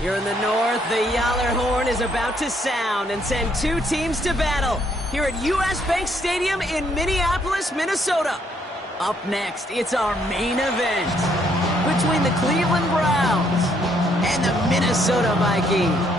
Here in the north, the Yaller horn is about to sound and send two teams to battle here at U.S. Bank Stadium in Minneapolis, Minnesota. Up next, it's our main event between the Cleveland Browns and the Minnesota Vikings.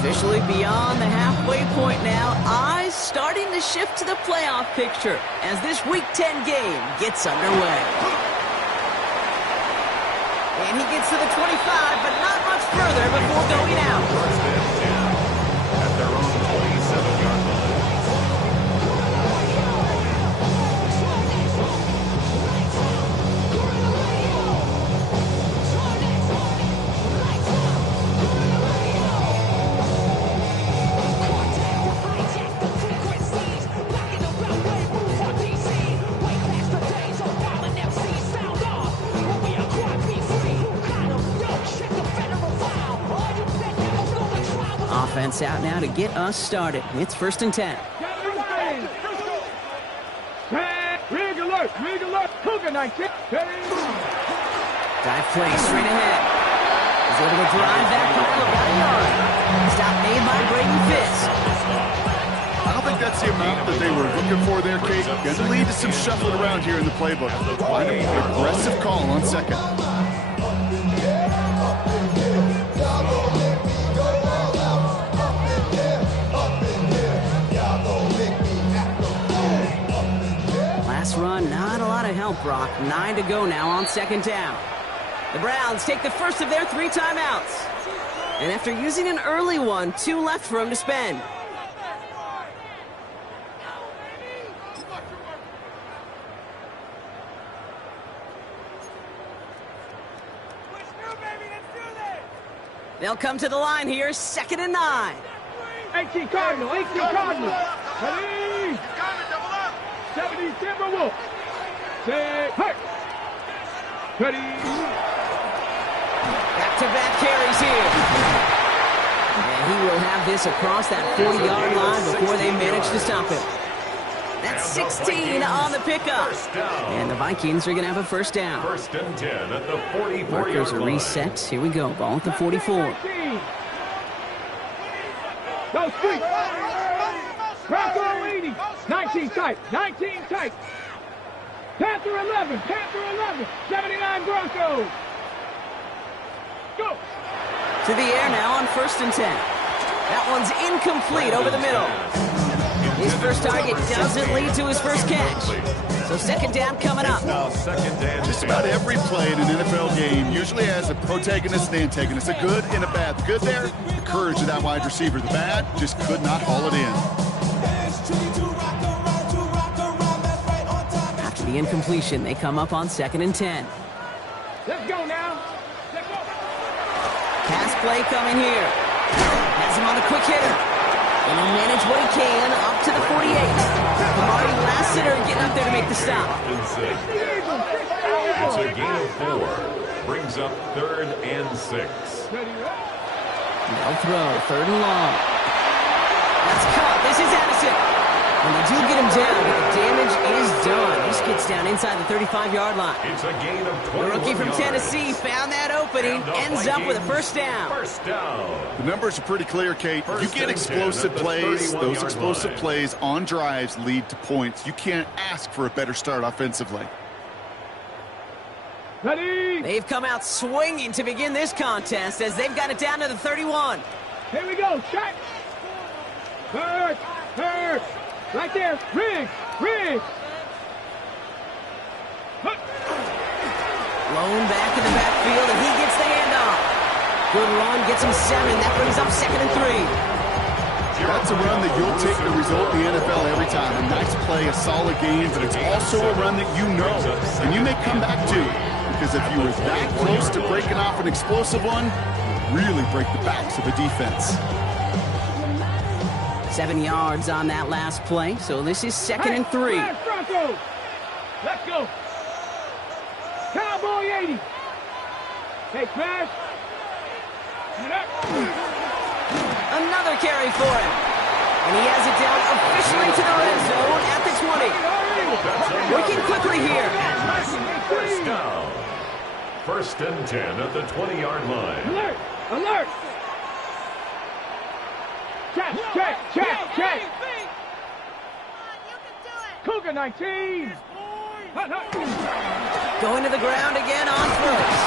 Officially beyond the halfway point now, eyes starting to shift to the playoff picture as this Week 10 game gets underway. And he gets to the 25, but not much further before going out. First and 10 at their own 27-yard line. Offense out now to get us started. It's 1st and 10. Rig alert! Cougar 19. Dive play straight ahead. He's able to drive that ball about a yard. Stop made by Braden Fisk. I don't think that's the amount that they were looking for there, Kate. Going to lead to some shuffling around here in the playbook. Find an aggressive call on second. Last run, not a lot of help, Brock. 9 to go now on 2nd down. The Browns take the first of their 3 timeouts. And after using an early one, 2 left for him to spend. They'll come to the line here, 2nd and 9. 18 Cardinal. Ready? 70 Timberwolves. Say, hey. Ready? Back-to-back carries here. And he will have this across that 40-yard line before they manage to stop him. That's 16 on the pickup. And the Vikings are going to have a 1st down. 1st and 10 at the 44-yard Markers are line. reset. Here we go. Ball at the 44. Go street. Bronco 80. 19 tight. Panther 11. 79 Broncos. Go. To the air now on 1st and 10. That one's incomplete over the middle. His first target doesn't lead to his first catch. So 2nd down coming up. Now 2nd and Just about every play in an NFL game usually has a protagonist and antagonist, a good and a bad. The good there, the courage of that wide receiver. The bad, just could not haul it in. After the incompletion, they come up on 2nd and 10. Let's go now. Let's go. Pass play coming here. Has him on a quick hitter. And he'll manage what he can up to the 48. Marty Lassiter getting up there to make the stop. It's a gain of 4. Brings up 3rd and 6. No throw, 3rd and long. That's caught. This is Addison. And they do get him down, but the damage is done. This gets down inside the 35-yard line. It's a gain of 21 The rookie from yards. Tennessee found that opening, ends up with a 1st down. 1st down. The numbers are pretty clear, Kate. You First get and 10 explosive at the plays. 31-yard Those explosive line. plays on drives lead to points. You can't ask for a better start offensively. Ready? They've come out swinging to begin this contest as they've got it down to the 31. Here we go. Shot. Hurt. Right there. Rig. Blown back in the backfield, and he gets the handoff. Good run, gets him 7. That brings up 2nd and 3. That's a run that you'll take the result in the NFL every time. A nice play, a solid game, but it's also a run that you know, and you may come back to. Because if you were that close to breaking off an explosive one, you really break the backs of a defense. 7 yards on that last play, so this is second and 3. Broncos. Let's go. Cowboy 80. Hey, smash. Another carry for him. And he has it down officially to the red zone at the 20. Working quickly here. First down. First and 10 at the 20-yard line. Alert! Alert! Check, check, check, check. Cougar 19. Going to the ground again on first.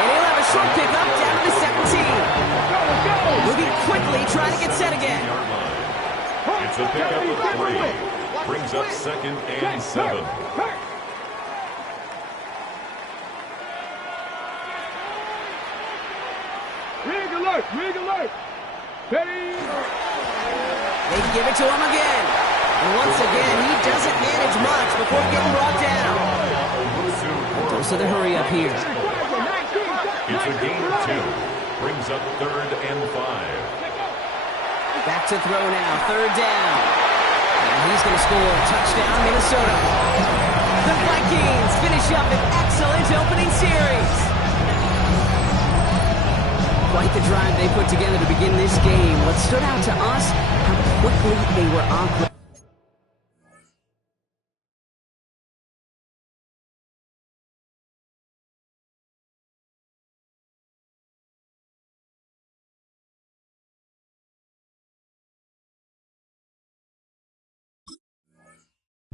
And he'll have a short pickup down to the 17. Moving quickly, trying to get set again. It's a pickup of 3. Brings up second and 7. Rig alert! Rig alert! Steady! They give it to him again. And once again, he doesn't manage much before getting brought down. Those are the hurry up here. It's a gain of 2. Brings up third and 5. Back to throw now, third down. And he's going to score. Touchdown, Minnesota. The Vikings finish up an excellent opening series. Quite the drive they put together to begin this game. What stood out to us, how quickly they were off.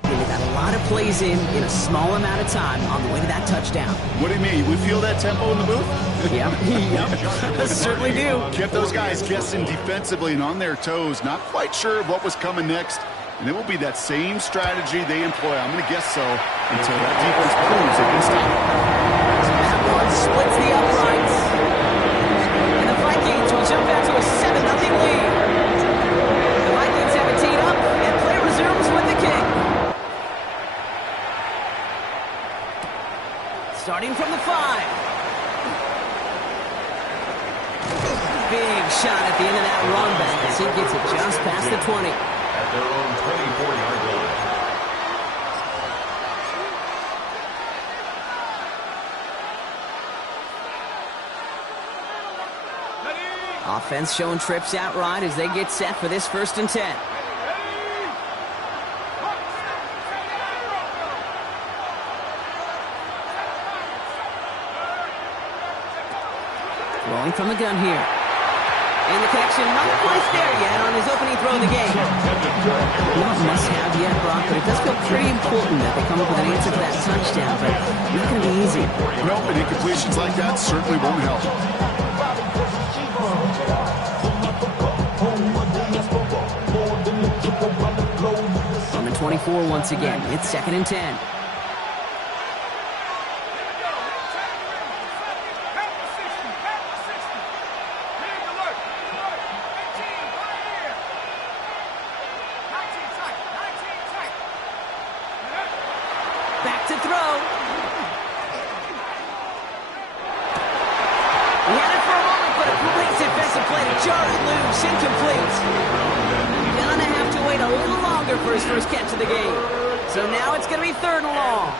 They got a lot of plays in a small amount of time on the way to that touchdown. What do you mean? We feel that tempo in the booth? Yep. Certainly do. Kept those guys guessing defensively and on their toes, not quite sure what was coming next. And it will be that same strategy they employ, I'm going to guess so, until that defense proves they can stop it. That one splits the uprights. And the Vikings will jump out to a 7-0 lead. The Vikings have it teed up, and play resumes with the kick. Starting from the 5. Big shot at the end of that run back as he gets it just past the 20. At their own 24-yard line. Offense showing trips out right as they get set for this 1st and 10. Rolling from the gun here. And the connection not quite there yet on his opening throw of the game. Not must-have yet, Brock, but it does feel pretty important that they come up with an answer for that touchdown, but not going to be easy. Nope, and incompletions like that certainly won't help. On the 24 once again, it's 2nd and 10. Back to throw. He had it for a moment, but a complete defensive play to jar it loose, incomplete. Gonna have to wait a little longer for his first catch of the game. So now it's gonna be 3rd and long.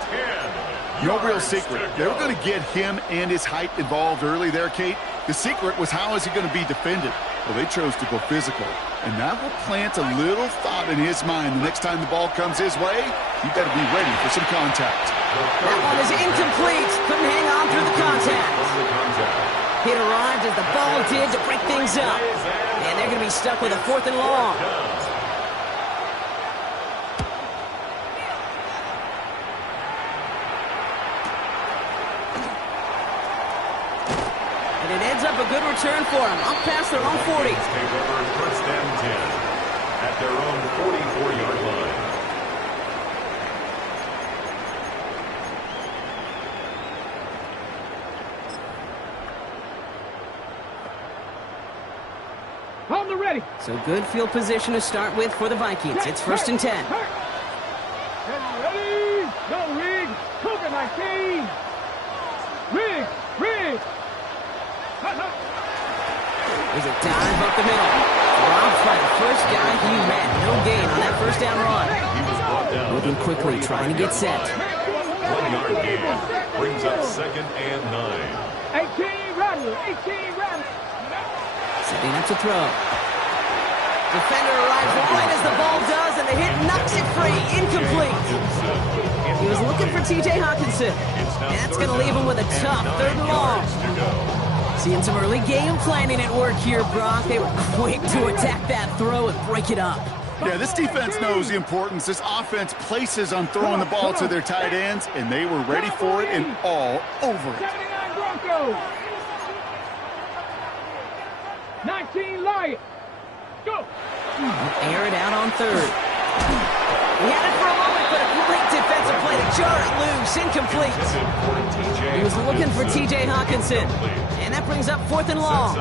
No real secret. They were going to get him and his height involved early there, Kate. The secret was how is he going to be defended? Well, they chose to go physical. And that will plant a little thought in his mind. The next time the ball comes his way, he better be ready for some contact. That one is incomplete. Couldn't hang on through the contact. Hit arrived as the ball did to break things up. And they're going to be stuck with a 4th and long. And it ends up a good return for them, up past their own 40. Take over 1st and 10 at their own 44-yard line. On the ready. So good field position to start with for the Vikings. It's 1st and 10. Ready? Go, Rig. Cougar 19. Rig. Rig. There's a dive up the middle. Rob by the first guy he met. No gain on that first down run. He was brought down. Moving quickly, trying to get set. 1 yard gain. Brings up 2nd and 9. 18 Rattler, 18 Rattler. Setting up to throw. Defender arrives right as the ball does, and the hit knocks it free. Incomplete. He was looking for T.J. Hawkinson, and that's going to leave him with a tough 3rd and long. Seeing some early game planning at work here, Brock. They were quick to attack that throw and break it up. Yeah, this defense knows the importance this offense places on throwing the ball to their tight ends, and they were ready for it and all over it. 79 Broncos. 19 Lions. Go. Air it out on 3rd. He had it for a moment, but a great defensive play to jar it loose. Incomplete. He was looking for T.J. Hawkinson, and that brings up 4th and long.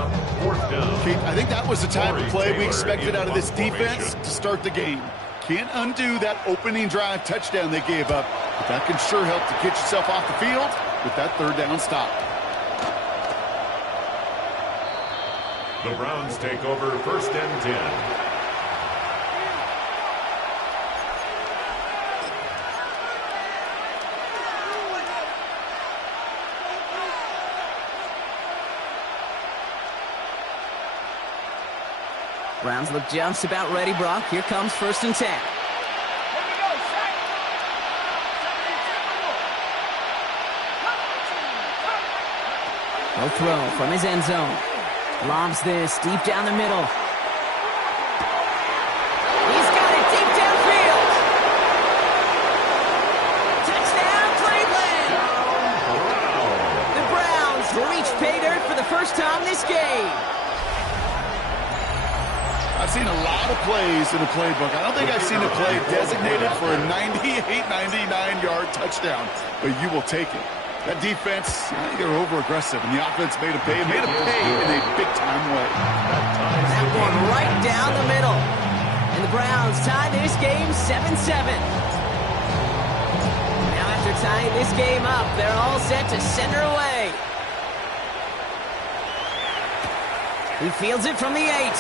Keith, I think that was the type of play we expected out of this defense to start the game. Can't undo that opening drive touchdown they gave up, but that can sure help to get yourself off the field with that 3rd down stop. The Browns take over 1st and 10. Browns look just about ready, Brock. Here comes 1st and 10. No throw from his end zone. Lobs this deep down the middle. He's got it deep downfield. Touchdown, Cleveland! The Browns reach pay dirt for the first time this game. I've seen a lot of plays in the playbook. I don't think I've seen a play designated for a 98, 99-yard touchdown, but you will take it. That defense, they're over-aggressive, and the offense made a pay. It made a pay in a big-time way. That one right down the middle. And the Browns tie this game 7-7. Now after tying this game up, they're all set to send her away. He fields it from the 8.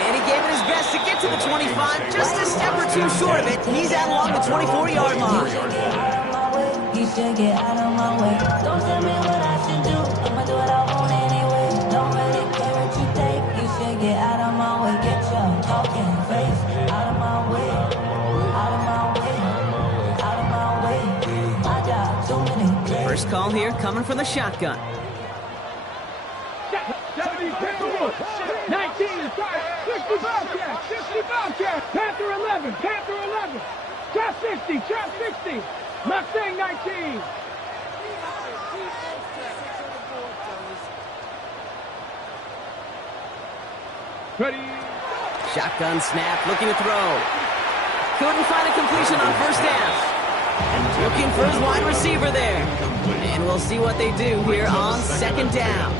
And he gave it his best to get to the 25. Just a step or two short of it. He's out along the 24-yard line. You should get out of my way. Don't tell me what I should do. I'ma do what I want anyway. Don't really care what you think. You should get out of my way. Get your talking face out of my way. Out of my way. Out of my way. I got too many days. First call here coming from the shotgun. 70 Panther 19 is 60 Bobcats. 60 Bobcats. Panther 11. Panther 11. Trap 60. Trap 60. Mustang 19. Ready. Shotgun snap, looking to throw. Couldn't find a completion on first down. Looking for his wide receiver there. And we'll see what they do here on 2nd down.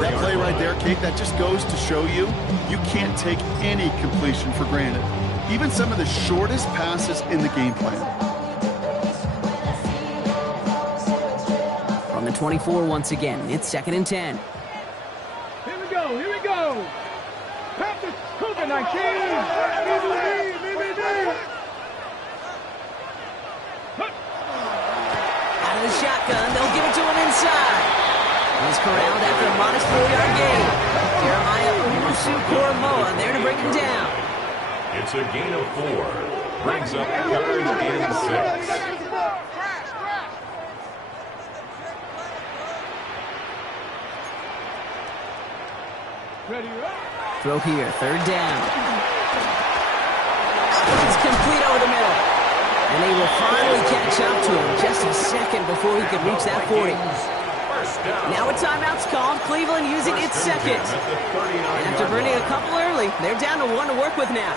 That play right there, Kate, that just goes to show you can't take any completion for granted. Even some of the shortest passes in the game plan. From the 24 once again, it's 2nd and 10. Here we go. Here we go. Panthers, Cougar 19. Out of the shotgun, they'll give it to him inside. He's corralled after a modest 4-yard gain. Jeremiah Owusu-Koramoah there to bring him down. It's a gain of 4. Brings up 3rd and 6. Ready, Throw here, 3rd down. It's complete over the middle. And they will finally catch up to him just a second before he could reach that 40. Now a timeout's called. Cleveland using its second. And after burning a couple early, they're down to 1 to work with now.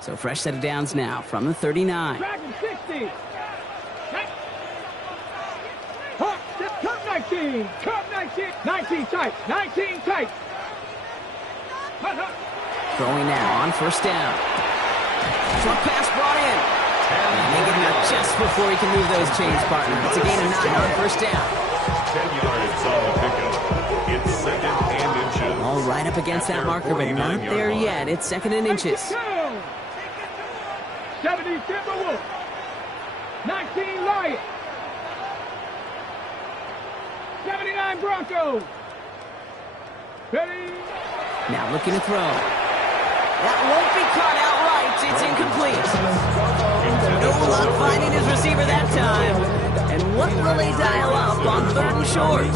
So fresh set of downs now from the 39. Dragon 60. Cut 19. Cut 19. 19 tight. 19 tight. Throwing now on first down. Short pass brought in. And they get him out just before he can move those chains, partner. It's a gain of 9 on first down. 10 yards on the pickup. It's second and inches. All right up against that marker, but not there yet. It's second and inches. 70 Timberwolves. 19 Lions. 79 Broncos. Ready? Now looking to throw. That won't be caught outright. It's incomplete. No luck finding his receiver that time. And what will they dial up on third and short?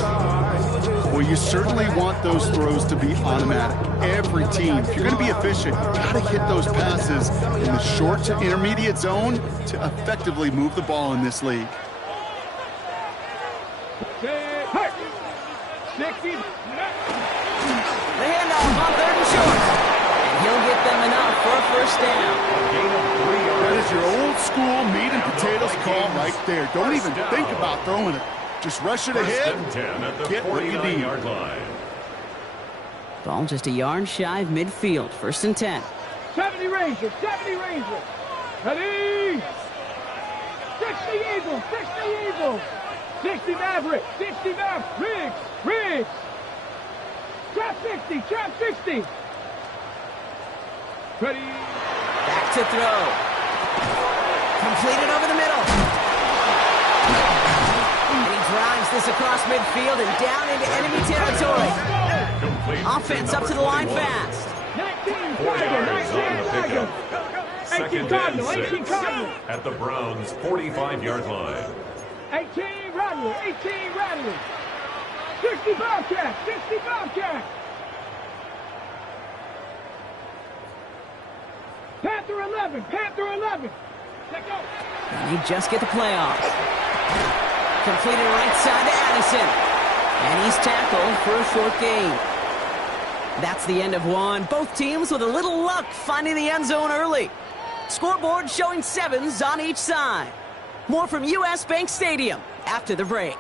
Well, you certainly want those throws to be automatic. Every team, if you're going to be efficient, you've got to hit those passes in the short to intermediate zone to effectively move the ball in this league. 60. The handoff on third and short. And he'll get them enough for a first down. That is your old school meat and potatoes call right there. Don't even think about throwing it. Just rush it ahead, get what you need. Ball just a yard shy of midfield. First and 10. 70 Rangers. 70 Rangers. Ready? 60 Eagles. 60 Eagles. 60 Mavericks. 60 Mavericks. Riggs. Trap 60. Trap 60. Ready? Back to throw. Completed over the middle. And he drives this across midfield and down into enemy territory. Offense up to the line fast. 19 4 yards on the Tiger. pickup. 18 Second Cardinal. and 18 6 Cardinal. at the Browns' 45-yard line. 18 Rattler. 18 Rattler. 60 Bobcat. 60 Bobcat. Panther 11. Panther 11. Let go. And they just get the playoffs. Completed right side to Addison. And he's tackled for a short gain. That's the end of one. Both teams with a little luck finding the end zone early. Scoreboard showing 7s on each side. More from US Bank Stadium after the break.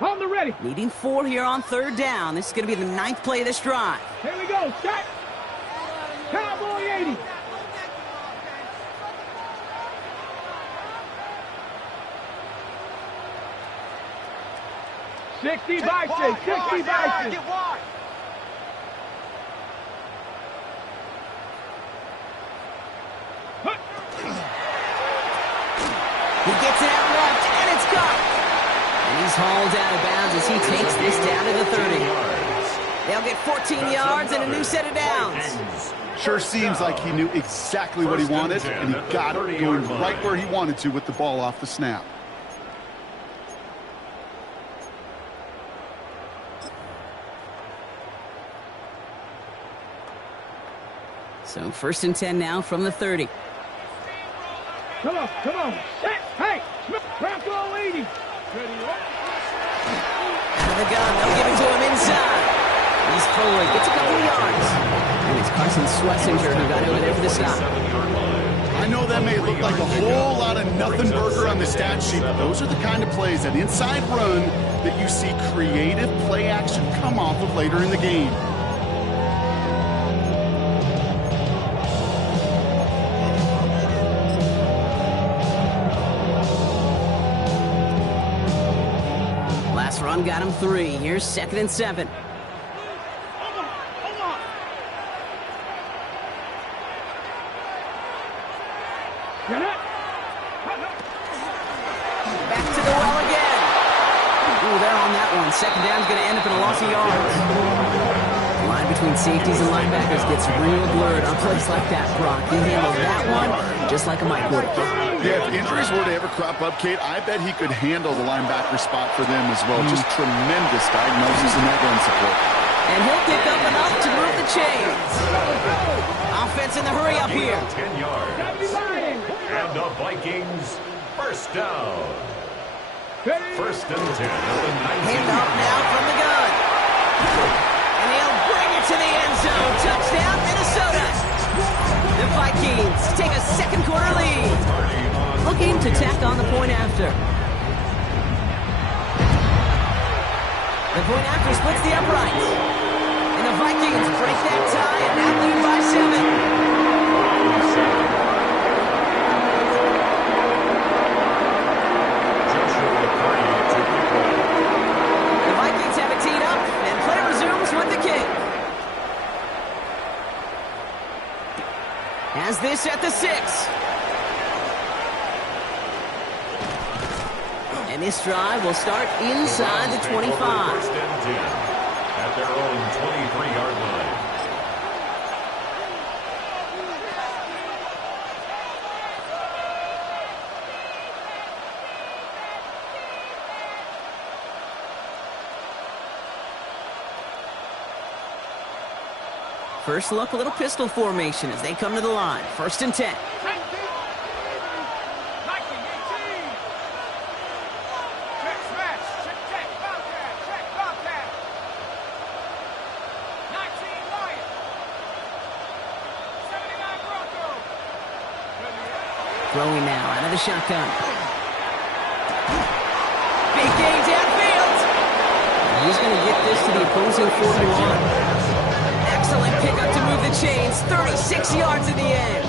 On the ready. Needing 4 here on third down. This is going to be the 9th play of this drive. Here we go. Set. Cowboy 80. Sixty Bison. 60 Bison. He gets it out left, and it's caught. And he's hauled out of bounds as he takes this down to the 30. They'll get 14 yards and a new set of downs. Sure seems like he knew exactly what he wanted, and he got it going right where he wanted to with the ball off the snap. So first and 10 now from the 30. Come on, come on. Set. Hey, Bronco 80. Ready, Out of the gun, they'll give it to him inside. He's forward, gets a couple of yards. And it's Carson Schlesinger who got over there for the stop. I know that may look like a whole lot of nothing burger on the stat sheet, but those are the kind of plays, that inside run, that you see creative play action come off of later in the game. Last run got him 3. Here's second and 7. Back to the well again. Ooh, they're on that one. Second down's going to end up in a loss of yards. line between safeties and linebackers gets real blurred on plays like that, Brock. He handled that one just like a mic would. Yeah, if injuries were to ever crop up, Kate, I bet he could handle the linebacker spot for them as well. Just tremendous diagnosis in that run support. And he'll pick up enough to move the chains. Offense in the hurry up here. 10 yards. And the Vikings first down. First and 10 at the 19. Hand off now from the gun. And he'll bring it to the end zone. Touchdown, Minnesota. The Vikings take a second quarter lead. Looking to tack on the point after. The point after splits the uprights. And the Vikings break that tie and now lead by 7. The Vikings have it teed up, and play resumes with the kick. Has this at the 6. And this drive will start inside the 25. First and 10 at their own 23-yard line. First look, a little pistol formation as they come to the line. First and 10. Throwing now out of the shotgun. Big gain downfield. He's going to get this to the opposing 41. Excellent pickup to move the chains. 36 yards in the end.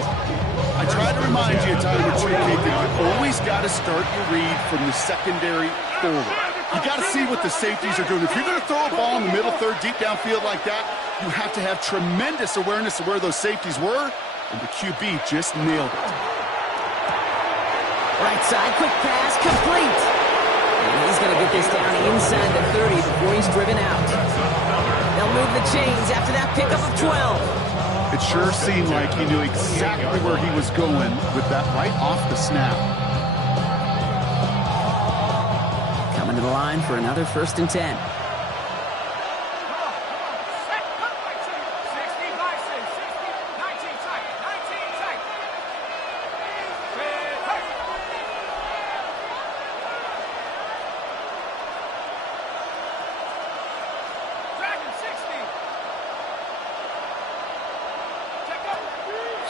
I try to remind you a time or two, Kate, that you always got to start your read from the secondary forward. You got to see what the safeties are doing. If you're going to throw a ball in the middle third, deep downfield like that, you have to have tremendous awareness of where those safeties were, and the QB just nailed it. Right side, quick pass, complete. And he's going to get this down inside the 30 before he's driven out. They'll move the chains after that pickup of 12. It sure seemed like he knew exactly where he was going with that right off the snap. Coming to the line for another first and 10.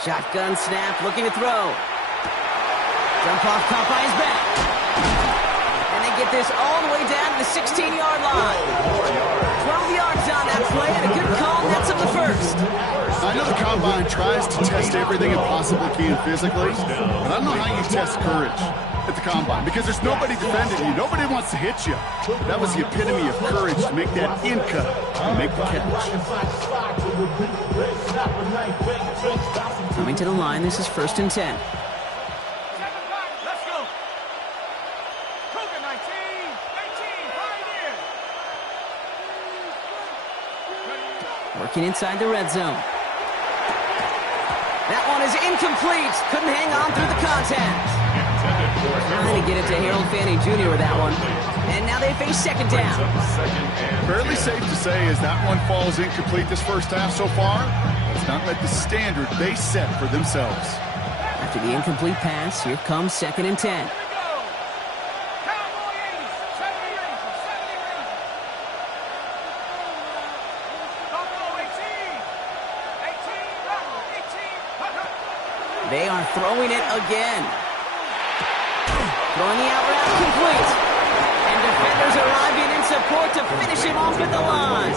Shotgun snap, looking to throw. Jump off, caught by his back. And they get this all the way down to the 16-yard line. 12 yards on that play, and a good call nets him the first. I know the Combine tries to test everything it possibly can physically, but I don't know how you test courage at the Combine, because there's nobody defending you. Nobody wants to hit you. That was the epitome of courage to make that in cut and make the catch. Coming to the line, this is first and 10. Working inside the red zone. That one is incomplete. Couldn't hang on through the contact. Trying to get it to Harold Fanning Jr. with that one. And now they face second down. Fairly safe to say as that one falls incomplete this first half so far, it's not met the standard they set for themselves. After the incomplete pass, here comes second and 10. They are throwing it again. Throwing the out route complete. And defenders arriving in support to finish him off at the line.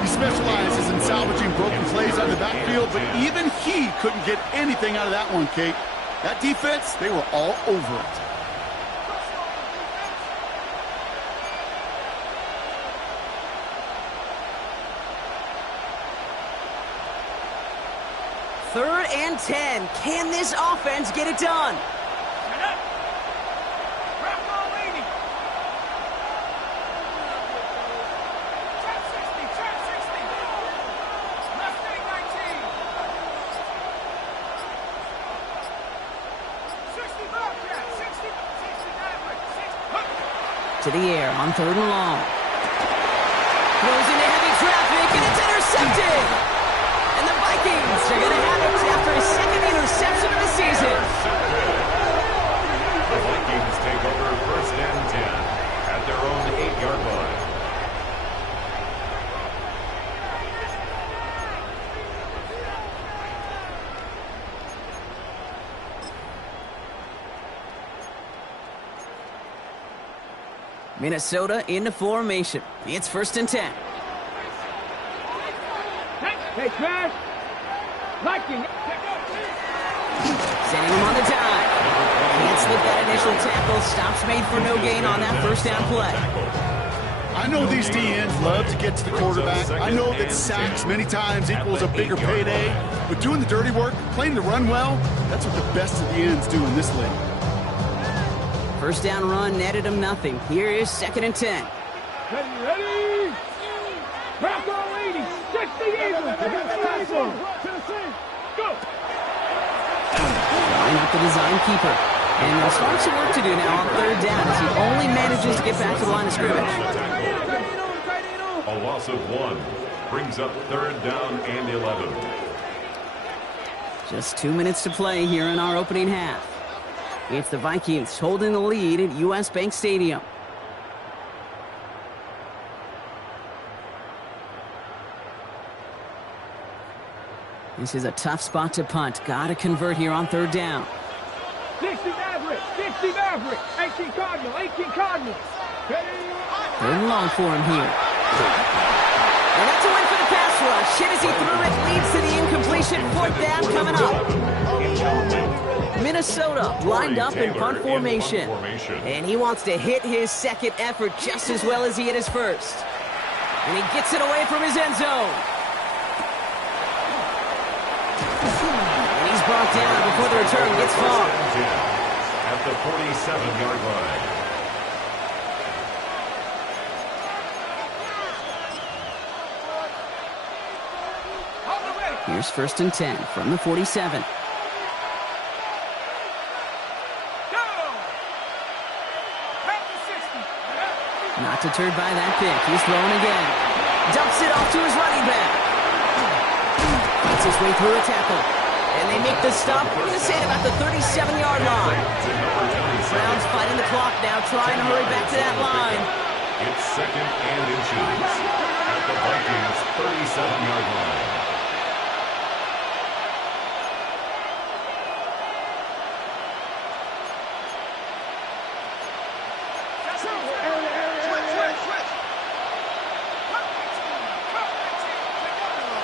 He specializes in salvaging broken plays out of the backfield, but even he couldn't get anything out of that one, Kate. That defense, they were all over it. Third and 10. Can this offense get it done? to the air on 3rd and long. Throws into heavy traffic, and it's intercepted! And the Vikings are going to have it after his second interception of the season. The Vikings take over 1st and 10 at their own 8-yard line. Minnesota into formation. It's 1st and 10. Hey, Crash. Viking. Sending him on the dive. Can't slip that initial tackle. Stops made for no gain on that 1st down play. I know these DNs love to get to the quarterback. I know that sacks many times equals a bigger payday. But doing the dirty work, playing the run well, that's what the best of the ends do in this league. 1st down run netted him nothing. Here is 2nd and 10. Ready? Bravo 80. 60 Eagles. Go. Line up the design keeper. And there's still some work to do now on 3rd down as he only manages to get back to the line of scrimmage. A loss of 1 brings up 3rd down and 11. Just 2 minutes to play here in our opening half. It's the Vikings holding the lead at U.S. Bank Stadium. This is a tough spot to punt. Got to convert here on 3rd down. 60 Maverick. 60 Maverick. 18 Cardinal. 18 Cardinal. 3rd and long for him here. And that's a win for the pass rush. Shit as he threw it leads to the incompletion. 4th down coming up. Minnesota lined up in punt formation. And he wants to hit his second effort just as well as he hit his first. And he gets it away from his end zone. And he's brought down before the return gets far. At the 47-yard line. Here's 1st and 10 from the 47. Not deterred by that pick. He's throwing again. Dumps it off to his running back. Fights his way through a tackle. And they make the stop, we're going to say, about the 37-yard line. Browns fighting the clock now, trying to hurry back to that line. It's 2nd and inches at the Vikings' 37-yard line.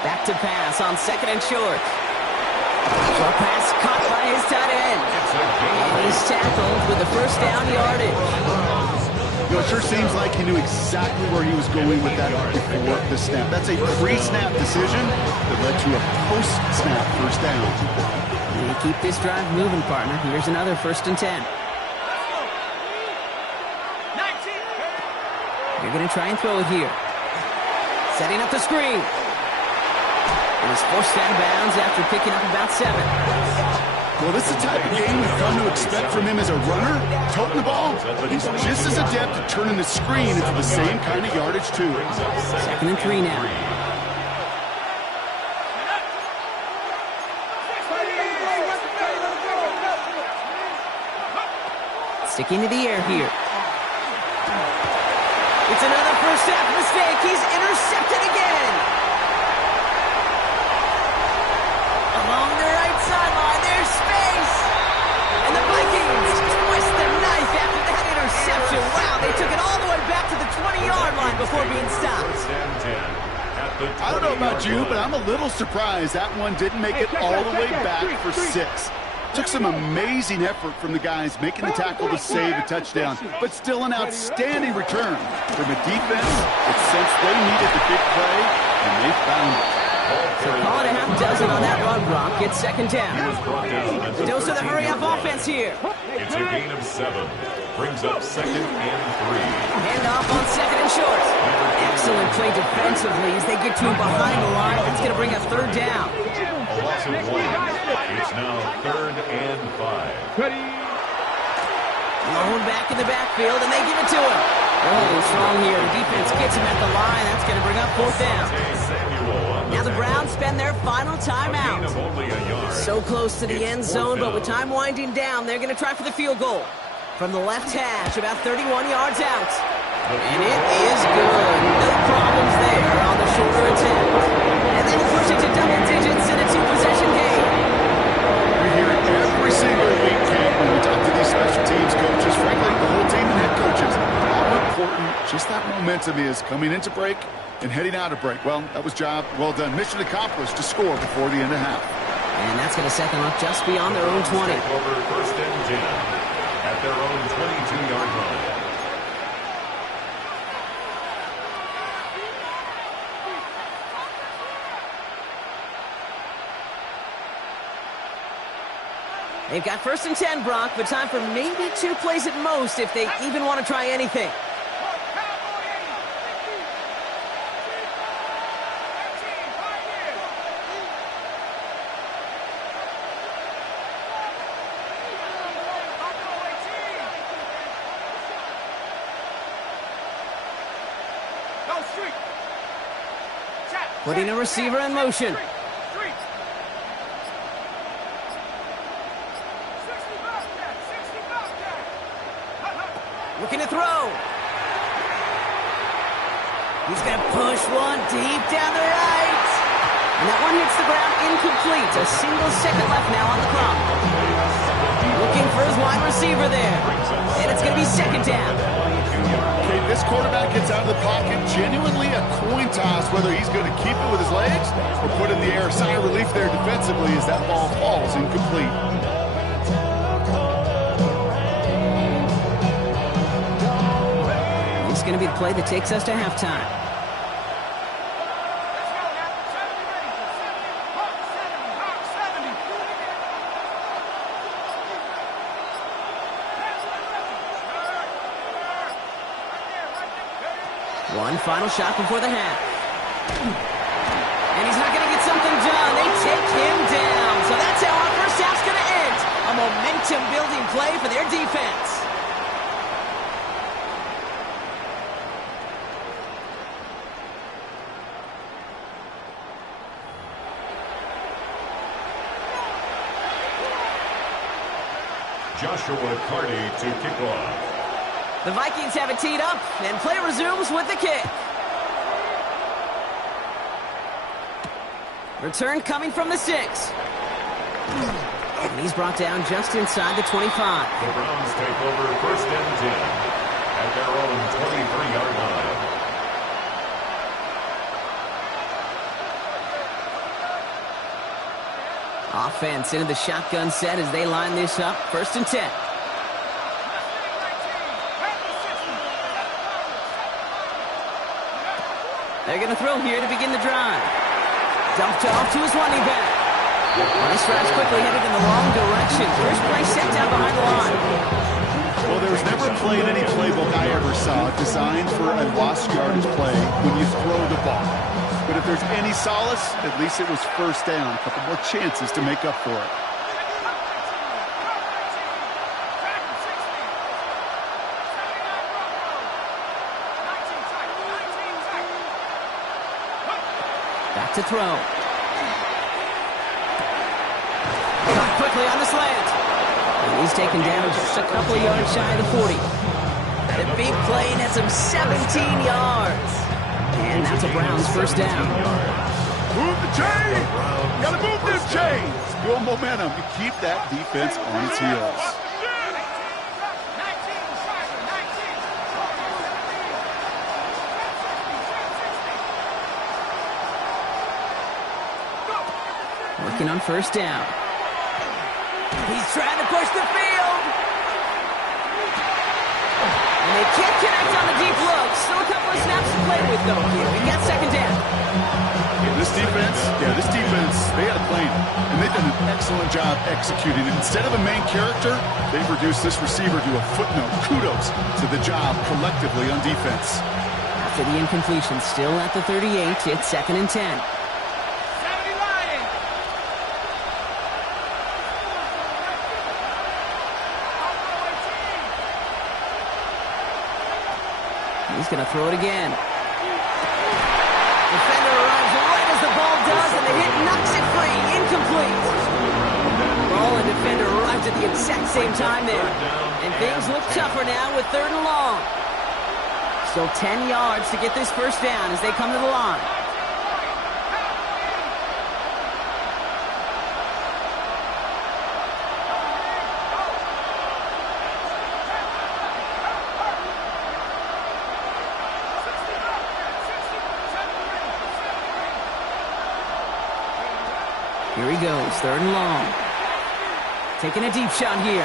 Back to pass on 2nd and short. Short pass caught by his tight end. And he's tackled with the 1st down yardage. You know, it sure seems like he knew exactly where he was going with that before the snap. That's a pre-snap decision that led to a post-snap 1st down. They keep this drive moving, partner. Here's another 1st and 10. You're going to try and throw it here. Setting up the screen. And he's forced out of bounds after picking up about 7. Well, this is the type of game we've come to expect from him as a runner, toting the ball, but he's just as adept at turning the screen into the same kind of yardage, too. 2nd and 3 now. Sticking to the air here. It's another 1st half mistake. He's intercepted again. Along the right sideline, there's space. And the Vikings twist the knife after that interception. Wow, they took it all the way back to the 20-yard line before being stopped. I don't know about you, but I'm a little surprised that one didn't make it all the way back for 6. Took some amazing effort from the guys making the tackle to save a touchdown, but still an outstanding return from a defense that sensed they needed the big play, and they found it. So call it a half dozen on that run, Brock. It's 2nd down. Dose of the hurry-up offense here. It's a gain of 7. Brings up 2nd and 3. Hand off on 2nd and short. Excellent play defensively as they get to him behind the line. That's going to bring up 3rd down. A loss of 1. It's now 3rd and 5. Lone back in the backfield, and they give it to him. They're holding strong here. The defense gets him at the line. That's going to bring up 4th down. Now the Browns spend their final timeout. So close to the end zone, but with time winding down, they're going to try for the field goal. From the left hash, about 31 yards out. And it is good. No problems there on the shorter attempt. And they'll push it to double digits in a 2-possession game. We hear it every single week, Ken, when we talk to these special teams coaches, frankly, the whole team and head coaches. How important just that momentum is coming into break and heading out of break. Well, that was job well done. Mission accomplished to score before the end of half. And that's going to set them up just beyond their own 20. Over 1st and 10 at their own 22-yard line. They've got 1st and 10, Brock, but time for maybe 2 plays at most if they even want to try anything. Putting a receiver in motion. Looking to throw. He's going to push one deep down the right. And that one hits the ground incomplete. A single second left now on the clock. Looking for his wide receiver there. And it's going to be 2nd down. Okay, this quarterback gets out of the pocket. Genuinely a coin toss whether he's going to keep it with his legs or put in the air. Sigh of relief there defensively as that ball falls incomplete. It's going to be the play that takes us to halftime. One final shot before the half. And he's not going to get something done. They take him down. So that's how our first half's going to end. A momentum-building play for their defense. Joshua Carty to kick off. The Vikings have it teed up, and play resumes with the kick. Return coming from the 6. And he's brought down just inside the 25. The Browns take over 1st and 10 at their own 23-yard line. Offense into the shotgun set as they line this up. 1st and 10. They're going to throw here to begin the drive. Dumped off to his running back. Well, this drive's quickly headed in the wrong direction. First play set down behind the line. Well, there was never a play in any playbook I ever saw designed for a lost yardage play when you throw the ball. But if there's any solace, at least it was 1st down. A couple more chances to make up for it. Back to throw. Caught quickly on the slant. And he's taken down just a couple of yards shy of the 40. The big play nets him 17 yards. And that's a Browns 1st down. Move the chain! Gotta move this chain! Build momentum to keep that defense on its heels. Working on 1st down. He's trying to push the field. And they can't connect on the deep look. Still a couple of snaps to play with, though, here. We got 2nd down. This defense, they had a plan. And they've done an excellent job executing it. Instead of a main character, they've reduced this receiver to a footnote. Kudos to the job collectively on defense. After the incompletion, still at the 38, it's 2nd and 10. He's going to throw it again. Defender arrives right as the ball does, and the hit knocks it free. Incomplete. Ball and defender arrived at the exact same time there. And things look tougher now with 3rd and long. Still 10 yards to get this first down as they come to the line. Here he goes, 3rd and long. Taking a deep shot here.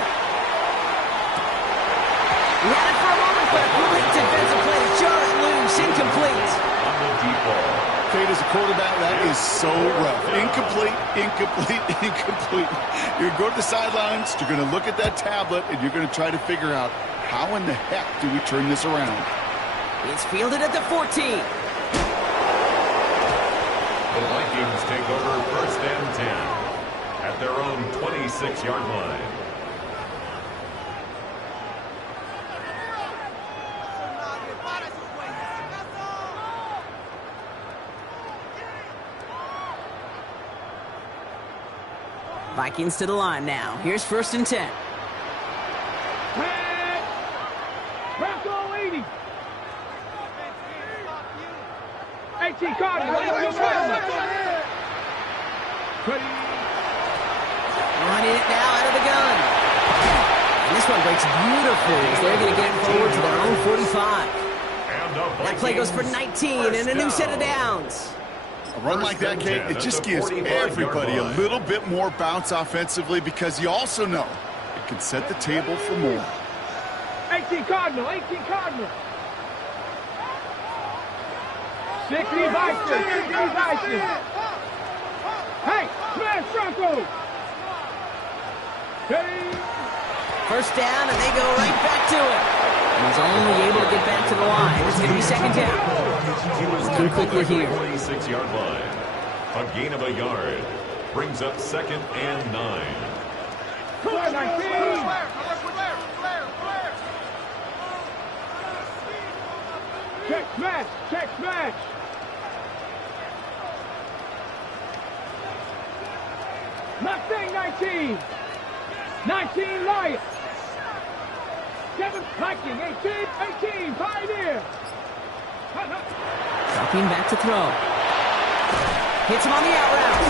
He had it for a moment, but a great defensive play to jar it loose. Incomplete. On the deep ball. Kate, as a quarterback, that is so rough. Incomplete, incomplete, incomplete. You're going to go to the sidelines, you're going to look at that tablet, and you're going to try to figure out how in the heck do we turn this around. It's fielded at the 14. The Vikings take over 1st and 10 at their own 26-yard line. Vikings to the line now. Here's 1st and 10. Bronco 80. 18 Cardinals. Running it now out of the gun. And this one breaks beautifully as they're going to get it forward to their own 45. That play goes for 19 and a new set of downs. A run like that, Kate, it just gives everybody a little bit more bounce offensively because you also know it can set the table for more. 18 Cardinal, 18 Cardinal. 60 Vikings, 60 Vikings. Hey, smash Bronco. Hey. First down, and they go right back to it. He's only able to get back to the line. It's going to be 2nd down. Too quickly here. 26-yard line. A gain of a yard. Brings up 2nd and 9. Check smash, check smash. Mustang 19. 19 Lions. 7 Viking, 18 Pioneer. Dropping back to throw. Hits him on the out route.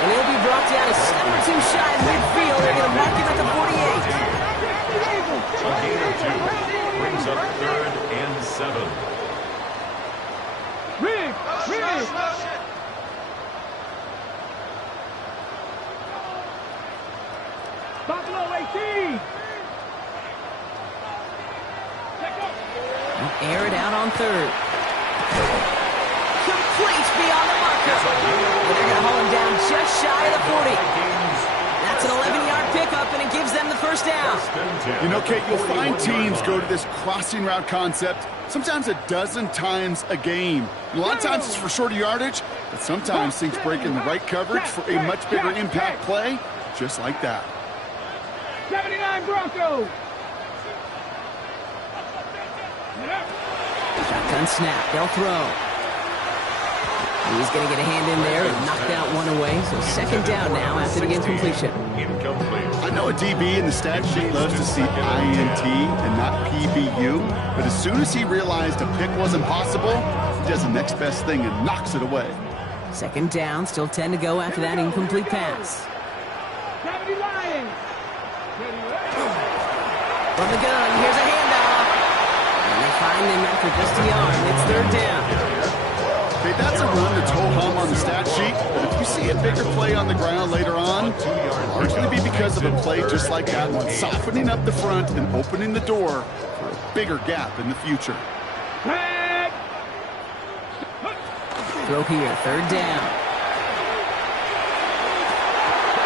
And he'll be brought down a step or two shy of midfield. They're going to mark him at the 48. A gain of 2. Brings up 3rd and 7. Rig. Buffalo 18. Air it out on 3rd. Complete beyond the marker. And they're going to haul him down just shy of the 40. That's an 11-yard pickup, and it gives them the first down. You know, Kate, you'll find teams go to this crossing route concept sometimes a dozen times a game. And a lot of times it's for shorter yardage, but sometimes things break in the right coverage for a much bigger impact play, just like that. 79 Broncos. Shotgun snap. They'll throw. He's going to get a hand in there and knock that one away. So 2nd down now after the incompletion. I know a DB in the stat sheet loves to see INT and not PBU, but as soon as he realized a pick wasn't possible, he does the next best thing and knocks it away. 2nd down, still 10 to go after that incomplete pass. 70 Lions. From the gun, here's a handoff. And they find him after just a yard. It's 3rd down. Okay, that's a run that's ho-hum on the stat sheet, but if you see a bigger play on the ground later on, it'll largely be because of a play just like that one, softening up the front and opening the door for a bigger gap in the future. Throw here, 3rd down.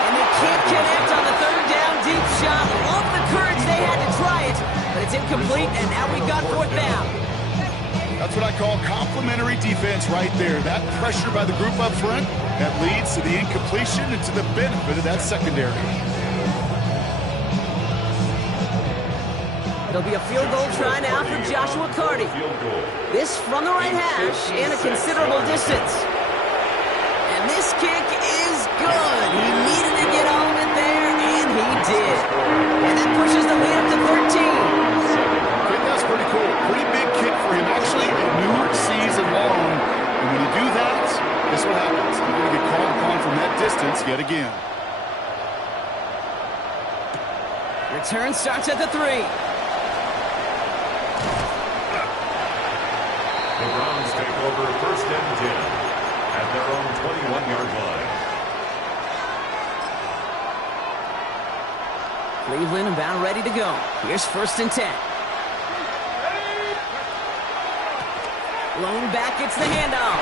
And they can't connect on the 3rd down deep shot. Love the courage they had to try it, but it's incomplete, and now we've got 4th down. That's what I call complementary defense right there. That pressure by the group up front, that leads to the incompletion and to the benefit of that secondary. It'll be a field goal try now for Joshua Carty. This from the right hash and a considerable distance. And this kick is good. He needed to get all of it there, and he did. And that pushes the lead up to 13. I think that's pretty cool. Pretty big kick for him. Actually, a new season long. And when you do that, this is what happens. You're going to get called upon from that distance yet again. Return starts at the 3. The Browns take over first and 10 at their own 21-yard line. Cleveland about ready to go. Here's first and 10. Lone back gets the handoff.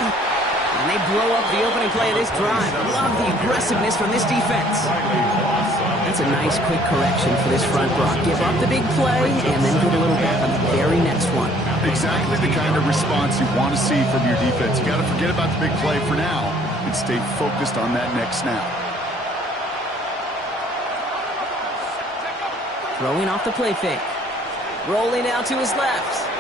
And they blow up the opening play of this drive. Love the aggressiveness from this defense. That's a nice quick correction for this front block. Give up the big play and then get a little back on the very next one. Exactly the kind of response you want to see from your defense. You got to forget about the big play for now and stay focused on that next snap. Throwing off the play fake. Rolling out to his left.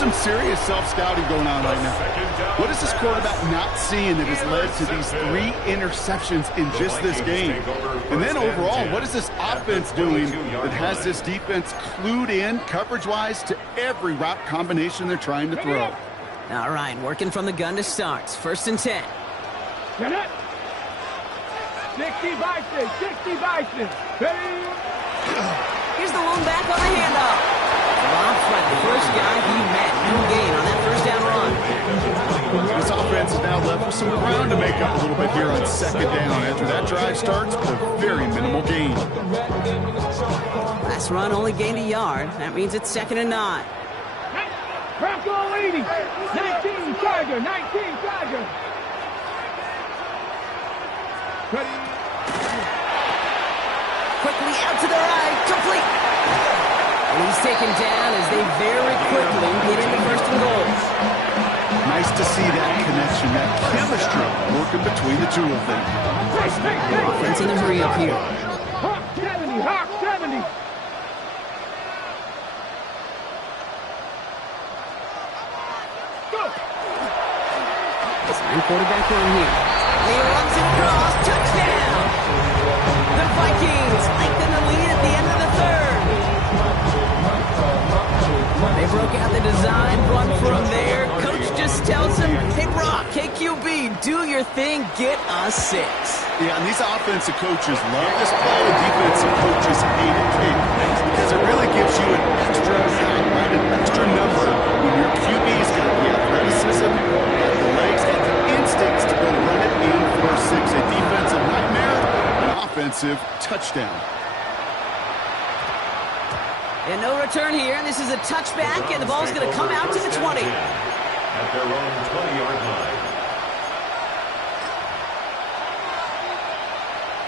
Some serious self-scouting going on right now. What is this quarterback not seeing that has led to these 3 interceptions in just this game? And then overall, what is this offense doing that has this defense clued in coverage-wise to every route combination they're trying to throw? All right, working from the gun to start. First and 10. Get it. 60 Bison, 60 Bison. Ready? Here's the lone back on the handoff. Dropped by the first guy he met. No gain on that first down run. This offense is now left with some ground to make up a little bit here on second down. After that drive starts with a very minimal gain. Last run only gained a yard. That means it's second and 9. Bronco leading. 19 Charger, 19 Charger. Ready? Quickly out to the right. Complete. And he's taken down as they very quickly get into first and goal. Nice to see that connection, that chemistry working between the two of them. Offense in the hurry up here. Hawk 70, Hawk 70. Go. Sign quarterback run here. He runs it across. Touchdown. The Vikings lengthen the lead at the end of the third. They broke out the design, run from there. Coach just tells him, hey, Brock, KQB, do your thing, get a 6. Yeah, and these offensive coaches love this play, and defensive coaches hate it, because it really gives you an extra shot, right? An extra number when your QB's got the athleticism, got the legs, got the instincts to go run it in for 6. A defensive nightmare, an offensive touchdown. And no return here. This is a touchback, and the ball's going to come out to the 20. At their own 20-yard line.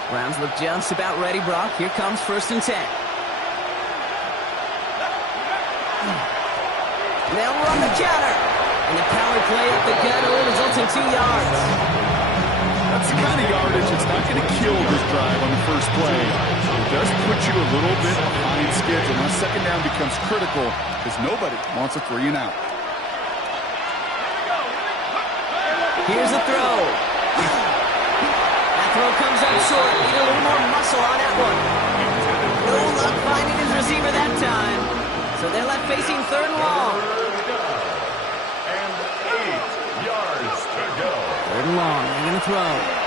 Browns look just about ready, Brock. Here comes first and 10. They'll run the counter. And the power play up the gut only results in 2 yards. That's the kind of yardage that's not going to kill this drive on the first play. It does put you a little bit behind schedule. Now second down becomes critical because nobody wants a 3 and out. Here's the throw. That throw comes up short. Need a little more muscle on that one. No luck finding his receiver that time. So they're left facing third and long. And 8 yards to go. Third and long. They're going to throw.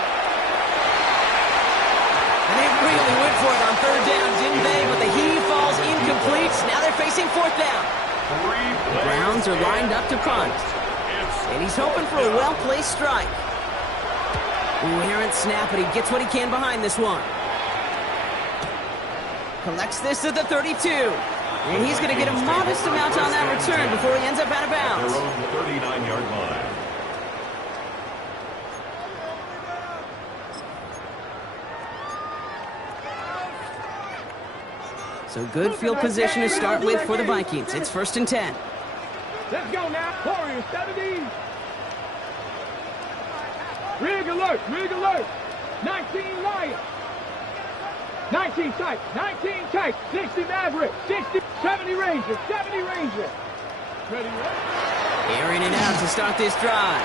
And they really went for it on third down, didn't they? But the heave falls incomplete. Now they're facing fourth down. The Browns are lined up to punt. And he's hoping for a well-placed strike. Ooh, errant snap, but he gets what he can behind this one. Collects this at the 32. And he's going to get a modest amount on that return before he ends up out of bounds. Their own 39-yard line. So good field position to start with for the Vikings. It's first and 10. Let's go now. Warriors 70. Rig alert, rig alert. 19 Lions. 19 tight, 19 tight. 60 Maverick, 60, 70 Ranger, 70 Ranger. Ready, Airing it out to start this drive.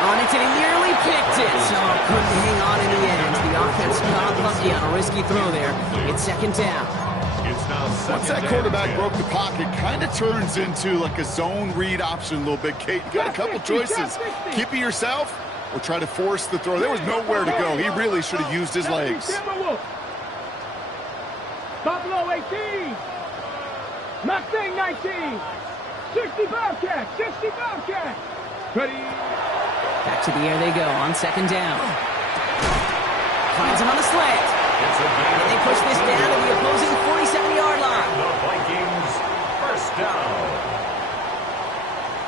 On it, and he nearly picked it. So couldn't hang on in the end. The offense got lucky on a risky throw there. It's second down. It's now second. Once that quarterback broke the pocket, kind of turns into like a zone read option a little bit, Kate. You got a couple choices. Keep it yourself or try to force the throw. There was nowhere to go. He really should have used his legs. Buffalo 18. Mustang 19. 60 Bobcat, 60 Bobcat. Ready. Back to the air they go on second down. Finds him on the slant. And they push this down to the opposing 47-yard line. The Vikings, first down.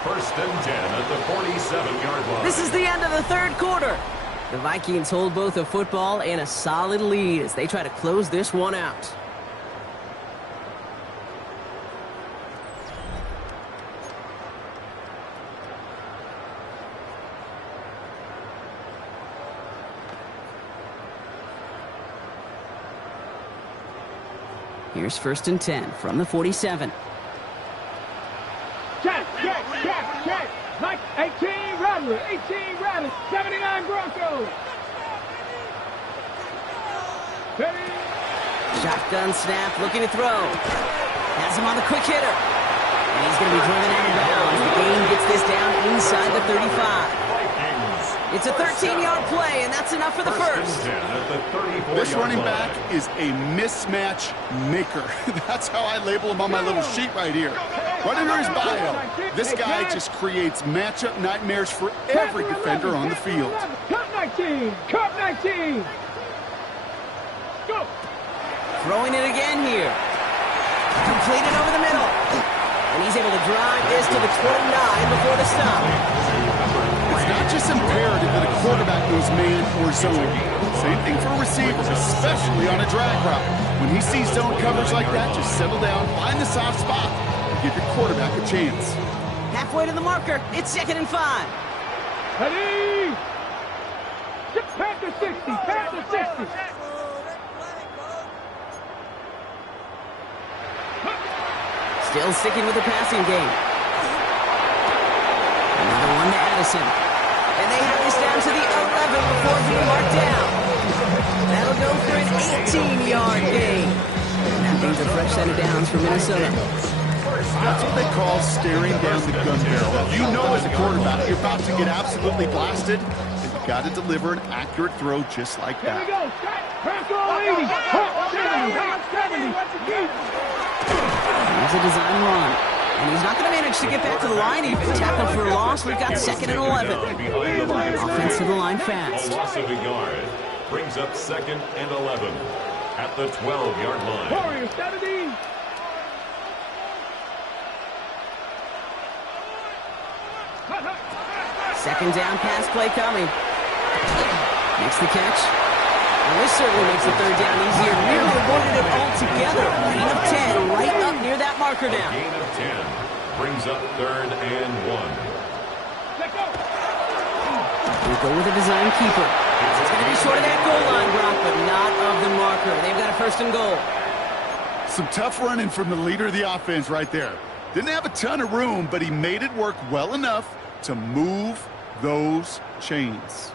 First and 10 at the 47-yard line. This is the end of the third quarter. The Vikings hold both a football and a solid lead as they try to close this one out. Here's first and 10 from the 47. Check. Like 18 Rattler, 18 Rattler, 79 Broncos. Ready. Shotgun snap, looking to throw. Has him on the quick hitter. And he's going to be driven out of bounds. The game gets this down inside the 35. It's a 13-yard play, and that's enough for the first. This running back is a mismatch maker. That's how I label him on my little sheet right here. Right under his bio, this guy just creates matchup nightmares for every defender on the field. Cup 19, Cup 19. Go. Throwing it again here. Completed over the middle. And he's able to drive this to the 29 before the stop. It's not just imperative that a quarterback knows man or zone. Same thing for a receiver, especially on a drag route. When he sees zone coverage like that, just settle down, find the soft spot, and give your quarterback a chance. Halfway to the marker, it's second and 5. Ready! Panther 60, Panther 60. Still sticking with the passing game. Another one to Addison. And they have this down to the 11 before being marked down. That'll go for an 18-yard gain. And that means a fresh set of downs for Minnesota. That's what they call staring down the gun barrel. You know as a quarterback you're about to get absolutely blasted, and you've got to deliver an accurate throw just like Here we that. go. Bronco 80. Hawk 70. Hawk 70. Here's a design run. And he's not going to manage to get back to the line even. Tackled for loss. We've got second and 11. Offense to the line fast. Loss of a yard brings up second and 11 at the 12-yard line. Warriors 70. Second down pass play coming. Makes the catch. And this certainly makes the third down easier. Nearly avoided it altogether. Gain of 10 right up near that marker down. Gain of 10 brings up third and 1. We'll go with a design keeper. It's going to be short of that goal line, Brock, but not of the marker. They've got a first and goal. Some tough running from the leader of the offense right there. Didn't have a ton of room, but he made it work well enough to move those chains.